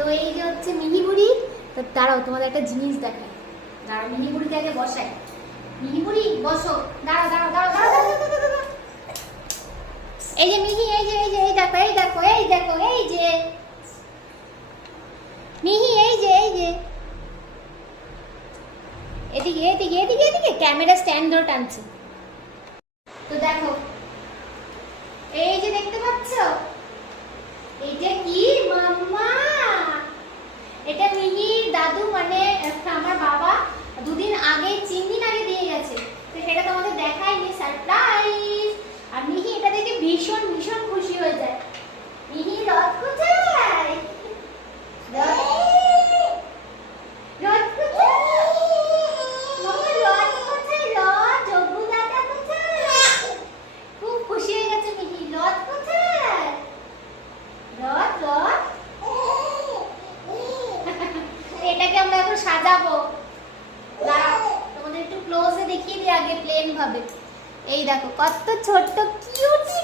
তো এই যে হচ্ছে মিহি তো দাঁড়াও তোমাদের একটা জিনিস দেখাই। দাঁড়াও মিহি বুড়িকে আগে বসাই। মিহি বুড়ি বসো। দাঁড়াও দাঁড়াও, দাঁড়াও, দাঁড়াও। এই যে মিহি এই যে এই যে এই দেখো এই দেখো এই দেখো এই যে। মিহি এই যে এই যে। এদিকে এদিকে এদিকে এদিকে। ক্যামেরা স্ট্যান্ড ধরে টানছে। তো দেখো এটাকে আমরা এখন সাজাবো। তোমাদের একটু ক্লোজে দেখিয়ে দিই আগে প্লেন ভাবে। এই দেখো, কত ছোট্ট কিউটি